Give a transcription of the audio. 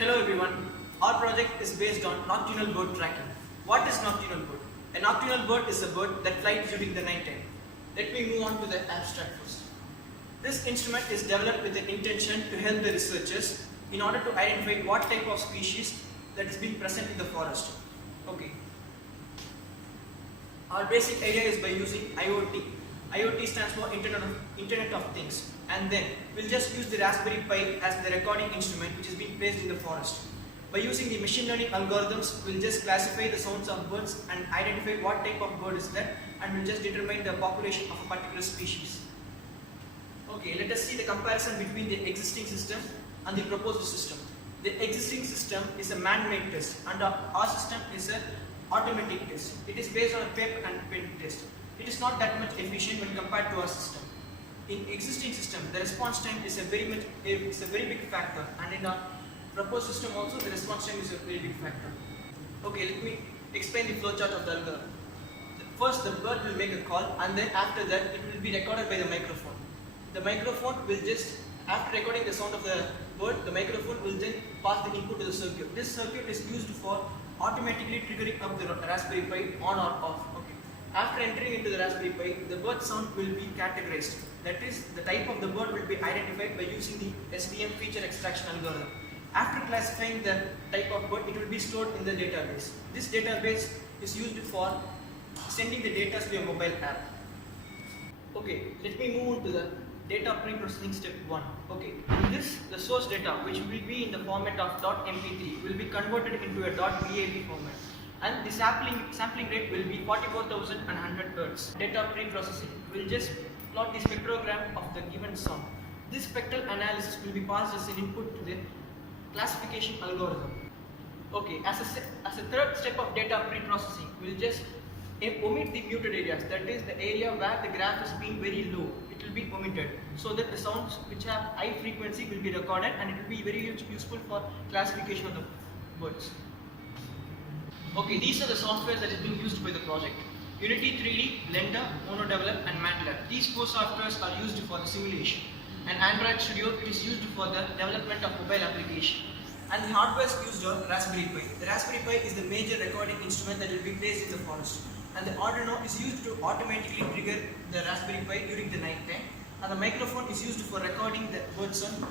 Hello everyone, our project is based on nocturnal bird tracking. What is nocturnal bird? A nocturnal bird is a bird that flies during the night time. Let me move on to the abstract first. This instrument is developed with the intention to help the researchers in order to identify what type of species that is being present in the forest. Okay. Our basic idea is by using IoT. IoT stands for Internet of Things, and then we'll just use the Raspberry Pi as the recording instrument which is being placed in the forest. By using the machine learning algorithms, we'll just classify the sounds of birds and identify what type of bird is that, and we'll just determine the population of a particular species. Okay, let us see the comparison between the existing system and the proposed system. The existing system is a man-made test, and our system is an automatic test. It is based on a paper and pen test. It is not that much efficient when compared to our system. In existing system, the response time is a very big factor, and in our proposed system also the response time is a very big factor. Okay, let me explain the flowchart of the algorithm. First, the bird will make a call, and then after that it will be recorded by the microphone. The microphone will just, after recording the sound of the bird, the microphone will then pass the input to the circuit. This circuit is used for automatically triggering up the Raspberry Pi on or off. Okay. After entering into the Raspberry Pi, the bird sound will be categorized. That is, the type of the bird will be identified by using the SVM feature extraction algorithm. After classifying the type of bird, it will be stored in the database. This database is used for sending the data to your mobile app. Okay, let me move on to the data pre-processing step 1. Okay, in this, the source data, which will be in the format of .mp3, will be converted into a .wav format, and the sampling rate will be 44,100 Hz. Data pre-processing will just plot the spectrogram of the given sound. This spectral analysis will be passed as an input to the classification algorithm. Okay, as a third step of data pre-processing, we'll just omit the muted areas. That is, the area where the graph is being very low, it will be omitted, so that the sounds which have high frequency will be recorded, and it will be very useful for classification of the birds. Okay, these are the softwares that is being used by the project. Unity 3D, Blender, MonoDevelop and MATLAB. These four softwares are used for the simulation. And Android Studio, it is used for the development of mobile application. And the hardware is used on Raspberry Pi. The Raspberry Pi is the major recording instrument that will be placed in the forest. And the Arduino is used to automatically trigger the Raspberry Pi during the night time. And the microphone is used for recording the bird sound